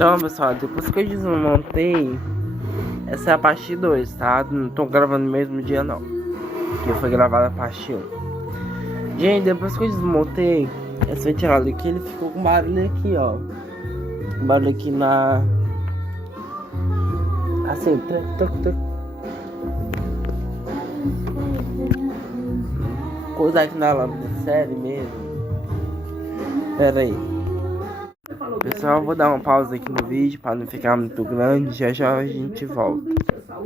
Então, pessoal, depois que eu desmontei, essa é a parte 2, tá? Não tô gravando no mesmo dia, não. Que foi gravada a parte 1. Gente, depois que eu desmontei essa retirada aqui, ele ficou com barulho aqui, ó. Um barulho aqui na... Assim, tuc. Coisa aqui na lâmpada, sério mesmo. Pera aí. Pessoal, eu vou dar uma pausa aqui no vídeo para não ficar muito grande. Já a gente volta. Então,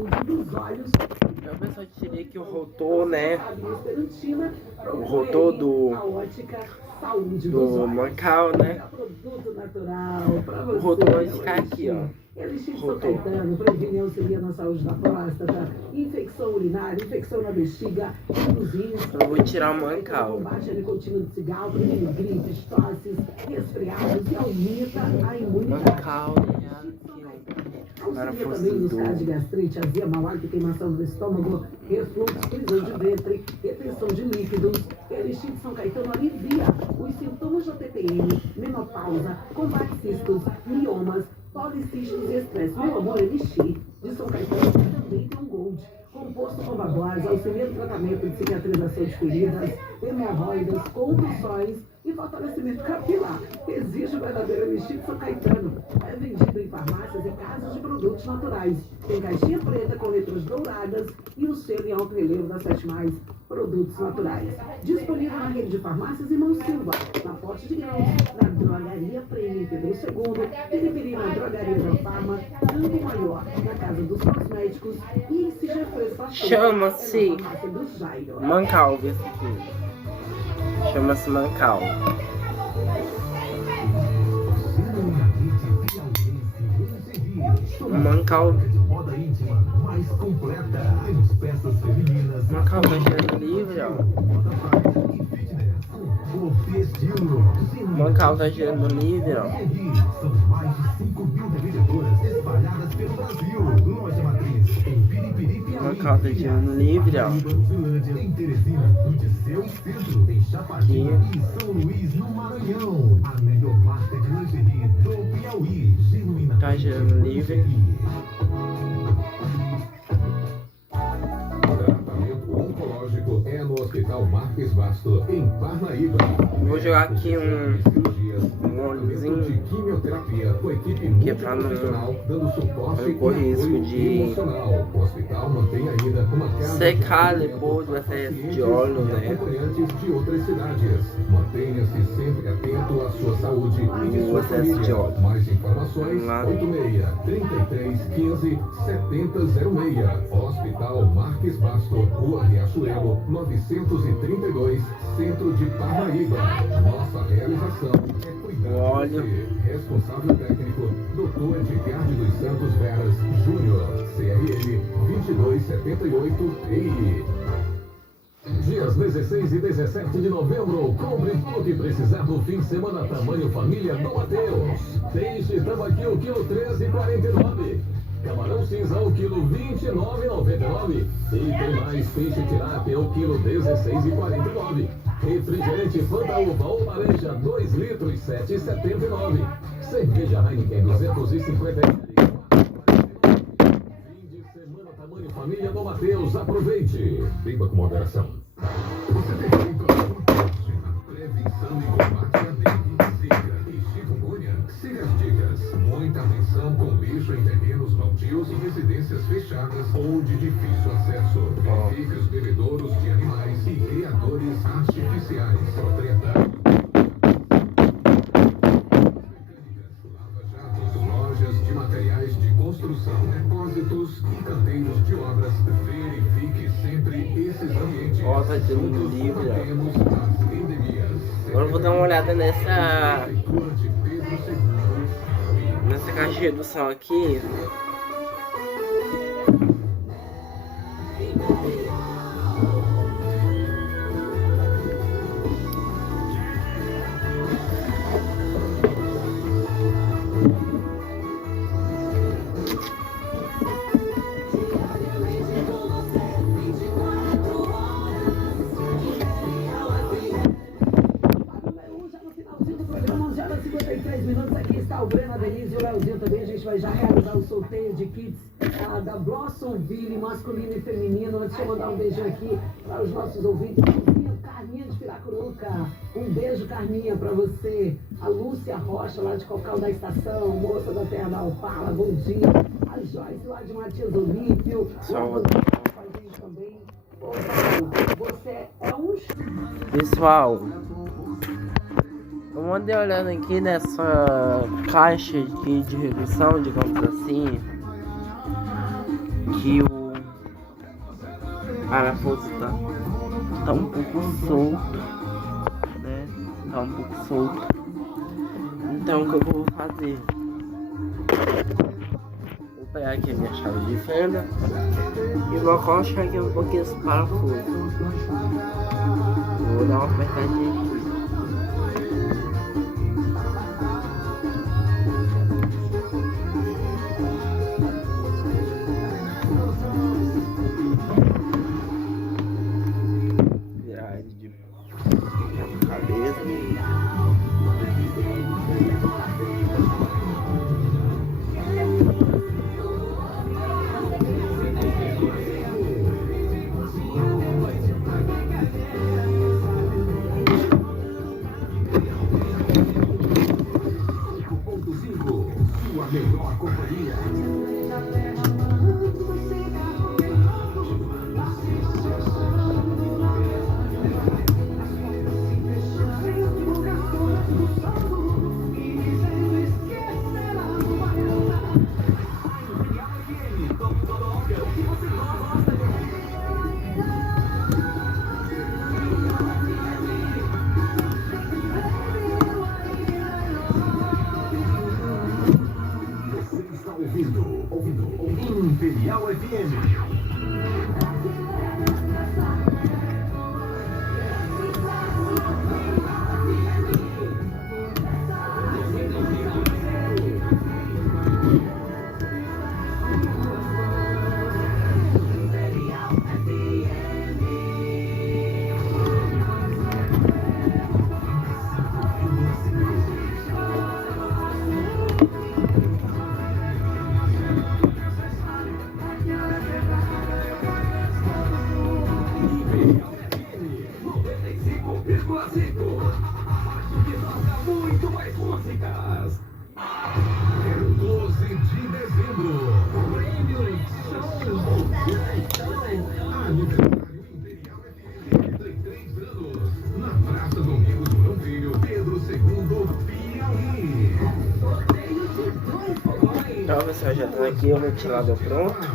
pessoal, tirei aqui o rotor, né? O rotor do Mancal, né? O rotor vai ficar aqui, ó. Rotor. Previne e auxilia na saúde da próstata, infecção urinária, infecção na bexiga, nos rins. Eu vou tirar o Mancal. Combate a nicotina de cigarro, previne gripes, tosses, resfriados e aumenta a imunidade. Mancal, Auxilia também nos casos de gastrite, azia, mau hálito, queimação do estômago, refluxo, prisão de ventre, retenção de líquidos. Elixir de São Caetano alivia os sintomas da TPM, menopausa, combate cistos, miomas, policísticos e estresse. Meu amor, Elixir de São Caetano também tem um Gold. Composto com babose, auxilia no tratamento de cicatrização de feridas, hemorroidas, convulsões e fortalecimento capilar. Exige o verdadeiro Elixir de São Caetano. É vendido em farmácias e casas de produtos naturais. Tem caixinha preta com letras douradas e o selo em alto relevo da 7+, produtos naturais. Disponível na rede de farmácias Irmão Silva, na Porte de Grãos, na Drogaria Prêmio Pedro II, Periperi na Drogaria da Farma, Campo Maior, na Casa dos Cosméticos e se já foi chama-se Mancal, esse aqui. Chama-se Mancal. Mancal. Mancal tá girando livre, ó. Mancal tá girando livre, ó. Mancal tá girando livre, ó. Aqui. Tá girando livre. É no Hospital Marques Basto, em Parnaíba. Vou jogar aqui um óleozinho de quimioterapia com equipe que é pra não correr risco de o hospital mantém ainda uma casa secar depois do excesso de óleo, né? Acompanhantes de outras cidades. Mantenha-se sempre atento à sua saúde e de sua excesso de óleo. Mais informações: 86 33 15 7006. Hospital Marques Basto, Rua Riachuelo, 932, Centro de Parnaíba. Nossa realização é cuidar de óleo. você. Responsável técnico, Dr. Edgardo dos Santos Veras Júnior, CRM 2278-TI. Dias 16 e 17 de novembro, compre tudo o que precisar no fim de semana tamanho família do Mateus. Peixe tambaqui o quilo 13,49. Camarão cinza o quilo 29,99. E tem mais peixe tilápia o quilo 16,49. Refrigerante Fanta Uva ou laranja 2 litros 7,79. Cerveja Heineken 250 ml. Fim de semana tamanho família do Mateus. Aproveite. Beba com moderação. Você tem direito a uma próxima prevenção e combate a dengue, zika e chikungunya. Siga as dicas. Muita atenção com lixo em terrenos baldios e residências fechadas ou de difícil acesso. Verifique os bebedouros de animais e criadores artificiais. Proprietários. Lava-jatos, lojas de materiais de construção, depósitos e canteiros de obras. Verifique sempre esses ambientes. Ó, tá tirando livre, ó. Combatemos as endemias. Agora eu vou dar uma olhada nessa caixa de redução aqui. Aqui está o Breno Denise. finalzinho também a gente vai já realizar o sorteio de kits da Blossomville, masculino e feminino. Antes de eu mandar um beijinho aqui para os nossos ouvintes. Carminha de Piracuruca. Um beijo, Carminha, para você. A Lúcia Rocha, lá de Cocal da Estação, moça da Terra da Opala, bom dia. A Joyce, lá de Matias Olímpio. Com a gente também. Ô, Paulo, você é um... Pessoal, eu andei olhando aqui nessa caixa aqui de redução, digamos assim, que o parafuso tá um pouco solto, né? Tá um pouco solto. Então o que eu vou fazer? Vou pegar aqui a minha chave de fenda e vou colocar aqui um pouquinho esse parafuso. Vou dar uma apertadinha aqui. Virar ele de cabeça. Sua melhor companhia. Ouvindo Imperial FM. Muito mais músicas. 12 de dezembro. Radio Show. Aniversário Imperial FM. 33 anos. Na Praça Domingos Mourão Filho, Pedro II, Piauí. Sorteio de 2 fogões. Então, pessoal, já tá aqui o ventilador pronto.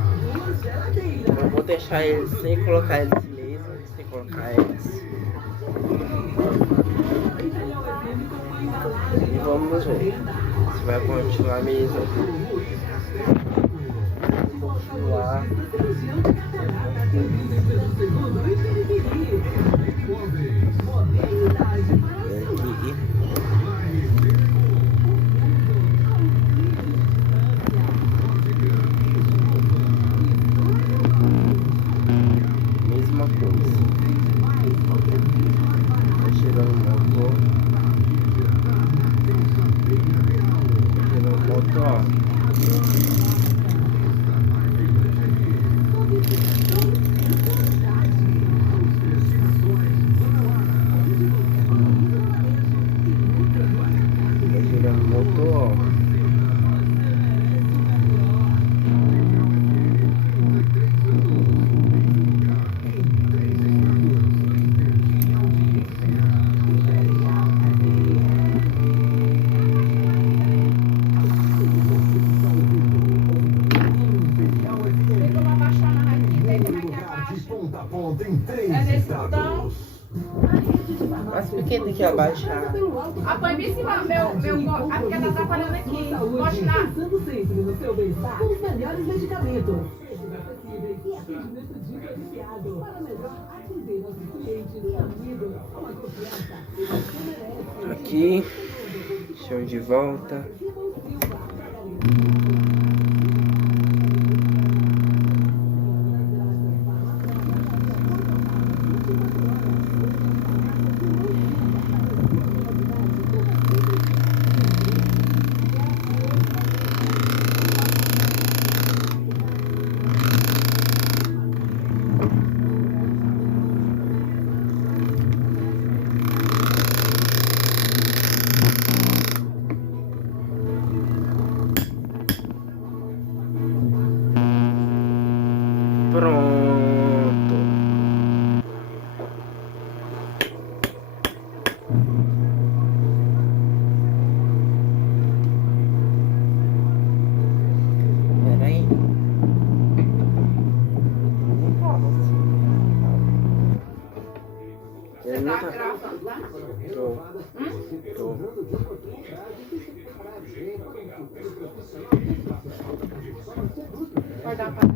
Eu vou deixar ele sem colocar eles laser, sem colocar eles. E vamos ver se vai continuar mesmo. Continuar. Mesma coisa. Tá chegando o motor. Ó. Tá girando o motor, ó. Em 3 estados. Mas por que tem que abaixar? Apoie em cima, porque tá atrapalhando aqui. Poste lá. Pensando sempre no seu bem-estar com os melhores medicamentos. Acessíveis e atendimento diferenciado. Para melhor atender nossos clientes e amigos. Uma confiança que você merece. Aqui, show de volta. pronto. Peraí. Você tá gravando lá? Tô. Pode dar pra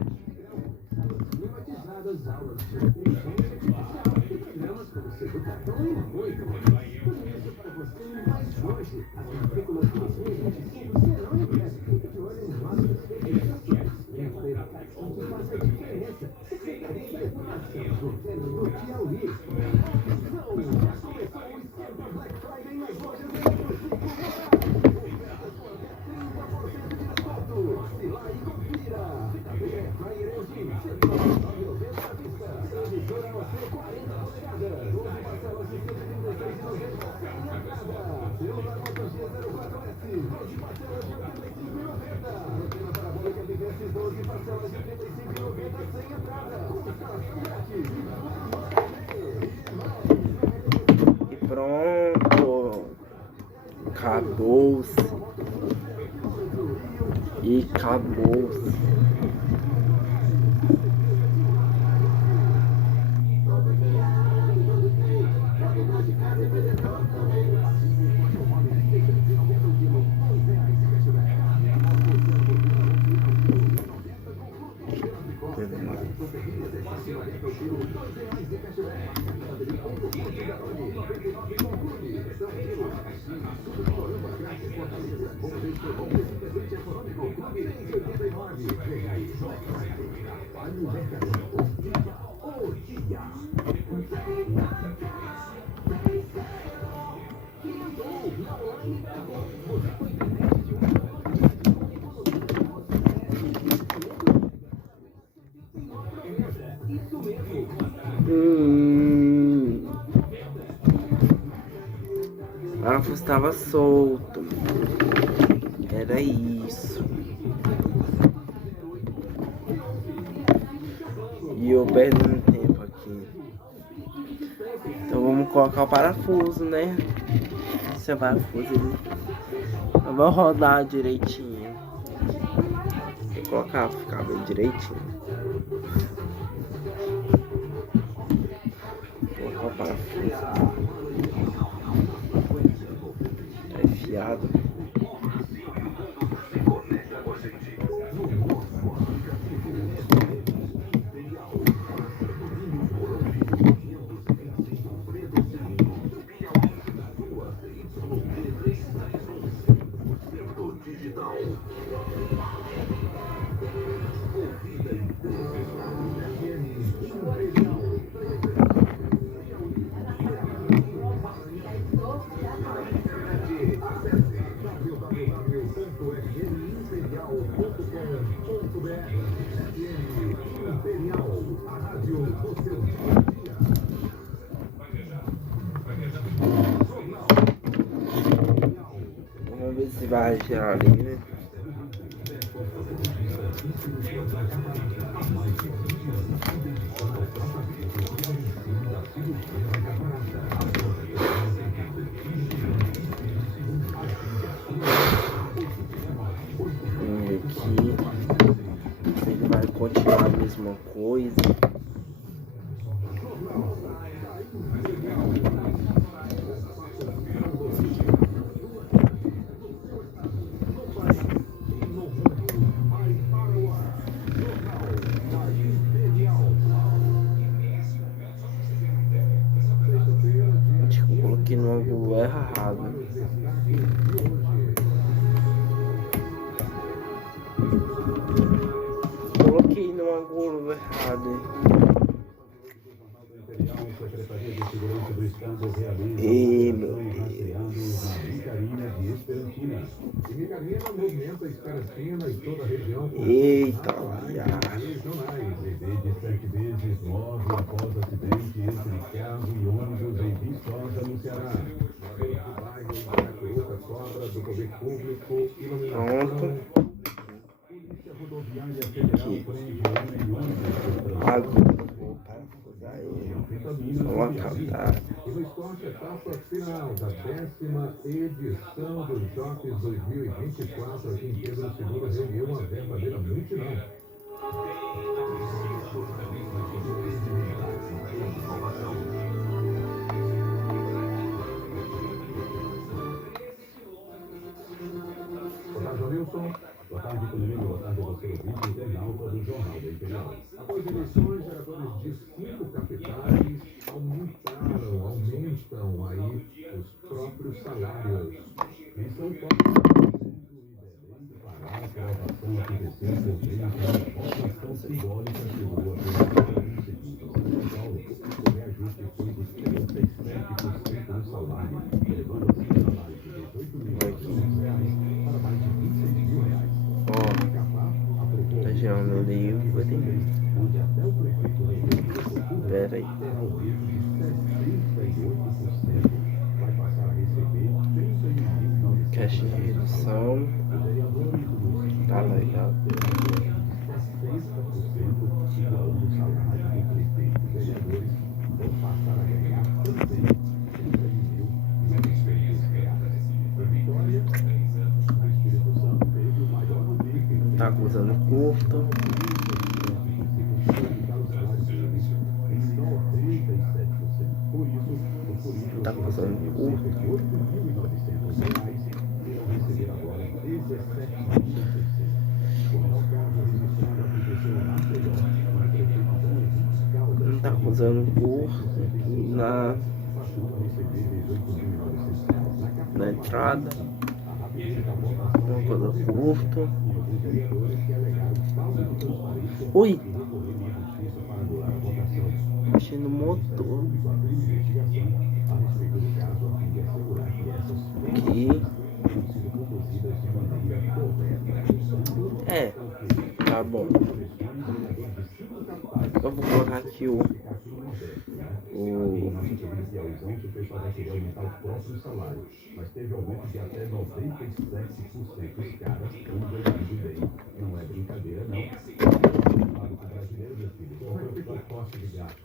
E pronto. Acabou-se. E acabou-se. Parafuso estava solto. Era isso. E eu perdendo tempo aqui. Então vamos colocar o parafuso, né? Esse é o parafuso. Eu vou rodar direitinho. Vou colocar, ficar bem direitinho. Vou colocar o parafuso. É enfiado. Vamos ver se vai achar ali, né? Vamos ver aqui. Se ele vai continuar a mesma coisa. Acho que eu coloquei no ângulo errado. Coloquei no ângulo errado. Ei, meu Deus. Eita, viado. Pronto. Aqui. agulha. Vou parafusar ele. Local, tá? E no esporte, etapa final da 10ª edição dos Jockeys 2024 aqui em Pedro II reuniu uma verdadeira multidão. Olá, Jonilson. Boa tarde, Economia. Boa tarde a você, ouvinte internauta do Jornal da Imperial. Após eleições, geradores de 5 capitais aumentam aí os próprios salários. Em São Paulo, a aprovação aconteceu por meio de uma votação simbólica chegou a ter conseguido. São Paulo, o reajuste foi de 37% no salário, elevando assim o salário de R$18.000 para mais de R$26.000. Tá gerando o livro. Onde até o prefeito Pera aí. terá aumento de 68%, vai passar a receber R$31.900. Caixa de redução. Tá legal. 60% igual do salário do prefeito. Os vereadores vão passar a ganhar também R$31.900. A Vitória, o Espírito Santo, teve o maior aumento. Tá acusando curto. Tá acusando curto. Não tá acusando curto na entrada. Não acusando curto. Ui! Mexendo no motor. Aqui. É, tá bom. Eu vou colocar aqui o pessoal vai querer aumentar o próprio salário, mas teve aumento de até 97%. Os caras estão ganhando bem, não é brincadeira, não. O brasileiro, meu filho, qual foi o corte de gasto?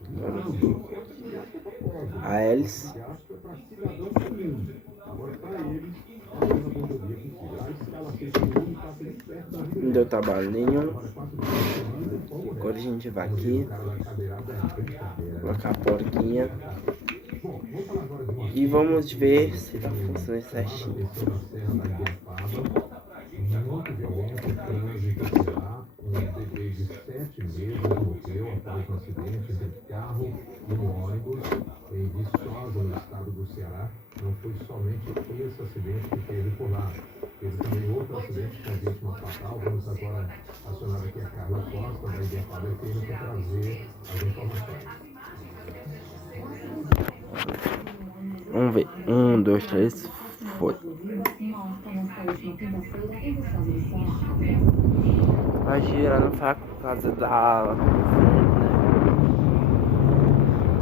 a hélice. Gasto é para cidadão comum. Agora, para eles, é a mesma bordolia possível. A escala 61 está bem perto da vida. Não deu trabalho nenhum. Agora a gente vai aqui. Colocar a porquinha. E vamos ver se tá funcionando certinho. Muito violento, trânsito lá, um bebê de 7 meses morreu após um acidente entre carro e um ônibus em Viçosa, no estado do Ceará. Não foi somente esse acidente que teve por lá. Teve também outro acidente com vítima fatal. Vamos agora acionar aqui a Carla Costa, da Ideapab FM, para trazer as informações. Vamos ver. 1, 2, 3, foi. Vai girando fraco por causa da lâmpada, né?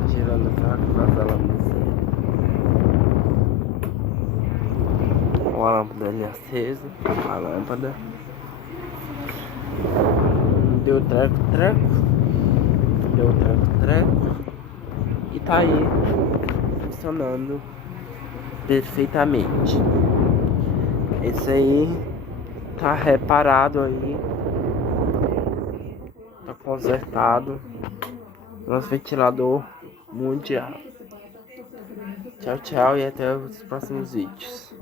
Tá girando fraco por causa da lâmpada. A lâmpada ali acesa. A lâmpada. Deu treco. Deu treco. E tá aí funcionando perfeitamente. Esse aí tá reparado aí, tá consertado. Nosso ventilador mundial. Tchau, tchau e até os próximos vídeos.